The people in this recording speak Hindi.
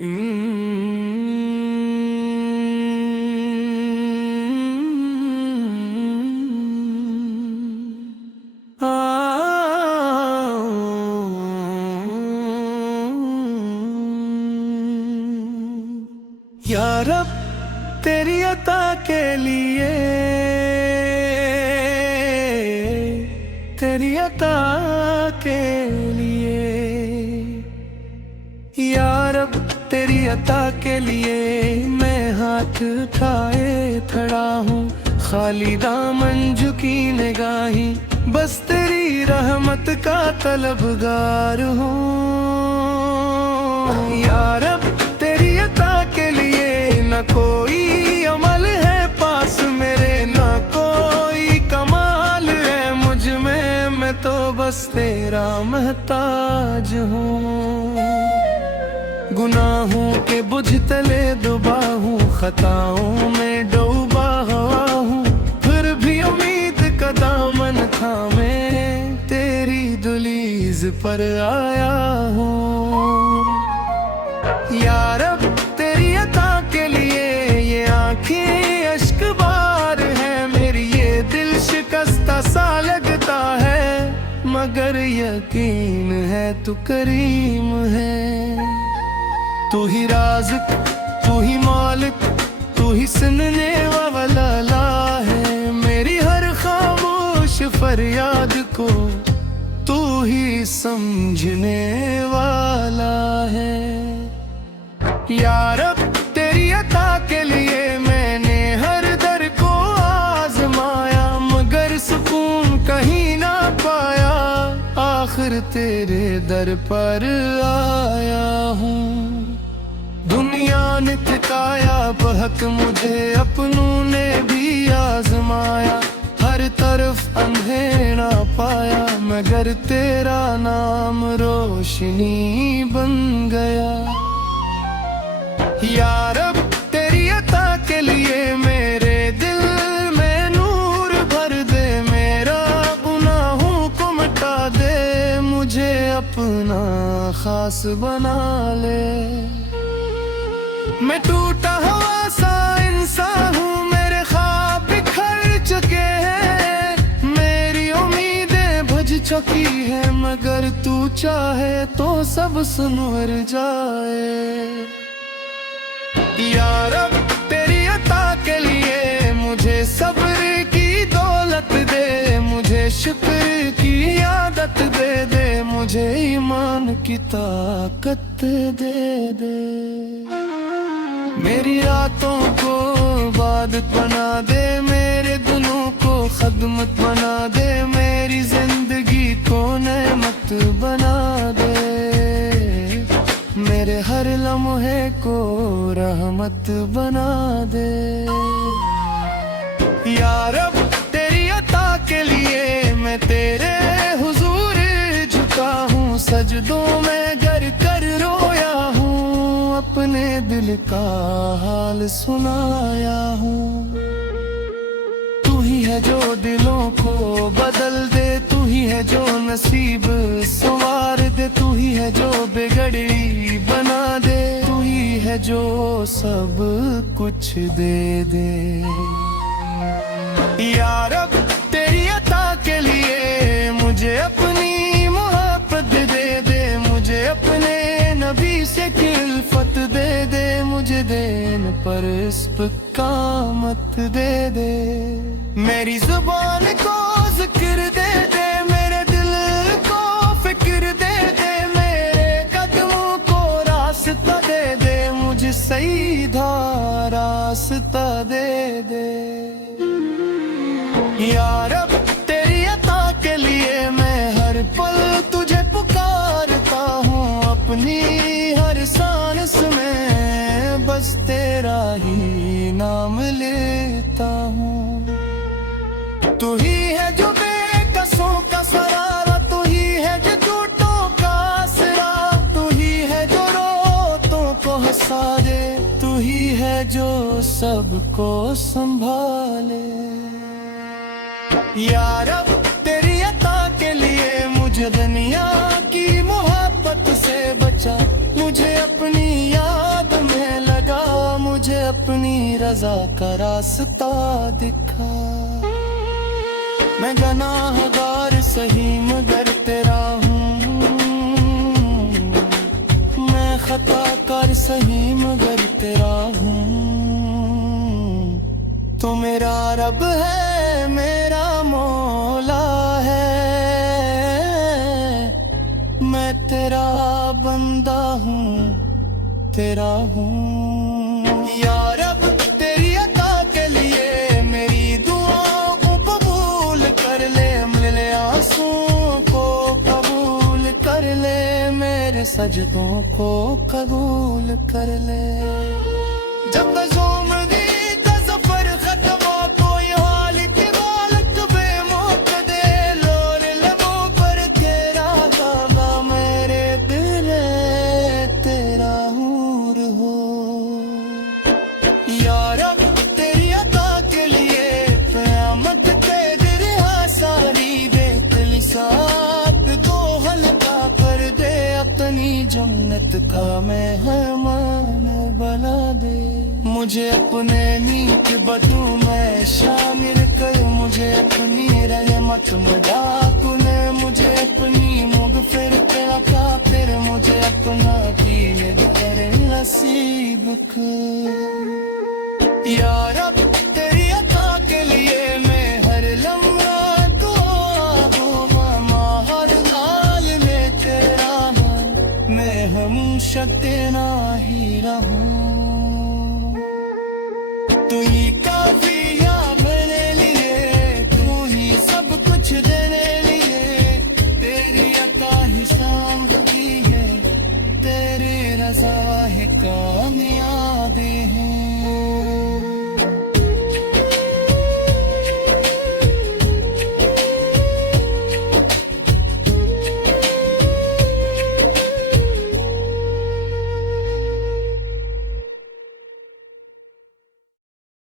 या रब तेरी अता के लिए, तेरी अता के लिए, या रब तेरी अता के लिए मैं हाथ उठाए खड़ा हूँ। खाली दामन झुकी निगाही, बस तेरी रहमत का तलबगार हूँ। या रब तेरी अता के लिए न कोई अमल है पास मेरे, न कोई कमाल है मुझ में, मैं तो बस तेरा महताज हूँ। गुनाहों के बुझ तले डूबा हूँ, खताओं में डूबा हुआ हूँ, फिर भी उम्मीद का दामन थामे तेरी दुलीज पर आया हूँ। या रब तेरी अता के लिए ये आँखें अश्क बार है मेरी, ये दिल शिकस्ता सा लगता है, मगर यकीन है तू करीम है। तू ही राज़िक, तू ही मालिक, तू ही सुनने वाला है मेरी हर खामोश फरियाद को, तू ही समझने वाला है। या रब तेरी अता के लिए मैंने हर दर को आजमाया, मगर सुकून कहीं ना पाया, आखिर तेरे दर पर आया हूँ। दुनिया ने थकाया बहक मुझे, अपनों ने भी आजमाया, हर तरफ अंधेरा पाया, मगर तेरा नाम रोशनी बन गया। या रब तेरी अता के लिए मेरे दिल में नूर भर दे, मेरा गुनाहों को मिटा दे, मुझे अपना खास बना ले। मैं टूटा हुआ सा इंसान हूँ, मेरे ख्वाब बिखर चुके हैं, मेरी उम्मीदें भज चुकी है, मगर तू चाहे तो सब संवर जाए। या रब तेरी अता के लिए मुझे सब्र की दौलत दे, मुझे शुक्र की आदत दे दे, मुझे ईमान की ताकत दे दे। मेरी रातों को इबादत बना दे, मेरे दिनों को खदमत बना दे, मेरी जिंदगी को नेमत बना दे, मेरे हर लम्हे को रहमत बना दे। या रब तेरी अता के लिए मैं तेरे हुजूर झुका हूँ, सजदों में गर कर रोया हूँ, अपने दिल का हाल सुनाया हूँ। तू ही है जो दिलों को बदल दे, तू ही है जो नसीब संवार दे, तू ही है जो बिगड़ी बना दे, तू ही है जो सब कुछ दे दे। या रब तेरी अता के लिए मुझे अपनी मोहब्बत दे दे, मुझे अपने नबी से खिलफत दे दे, मुझे देन पर इस कामत दे दे। मेरी जुबान को जिक्र दे दे, मेरे दिल को फिक्र दे दे, मेरे कदमों को रास्ता दे दे, मुझे सीधा रास्ता दे दे। या रब तेरी अता के लिए मैं हर पल तुझे पुकारता हूँ, अपनी हर सांस में बस तेरा ही नाम लेता हूँ। तू ही है जो बेकसों का सहारा, तू ही है जो झूठों का आसरा, तू ही है जो रोतों को हंसा दे, तू ही है जो सबको संभाले। या रब तेरी अता के लिए मुझे दुनिया की मोहब्बत से बचा, मुझे अपनी याद अपनी रजा का रास्ता दिखा। मैं गुनाहगार सही मगर तेरा हूँ, मैं खताकार सही मगर तेरा हूँ। तो मेरा रब है, मेरा मौला है, मैं तेरा बंदा हूँ, तेरा हूँ। या रब तेरी अता के लिए मेरी दुआओं को कबूल कर ले, मेरे आंसुओं को कबूल कर ले, मेरे सजदों को कबूल कर ले। जब जन्नत का मेहमान बना दे। मुझे अपने नीक बदू में शामिल कर, मुझे अपनी रहमत में डाकुने, मुझे अपनी मुग़फ़िरत का फिर मुझे अपना दीन तेरे नसीब कर। या रब तेरी अता के लिए मैं हर लम्हा दुआ दूँ, हर हाल में तेरा मैं हमेशा तेरा ही रहूं। तू ही काफी है मेरे लिए, तू ही सब कुछ देने लिए, तेरी अता ही सांग की है, तेरी रज़ा है कामिल।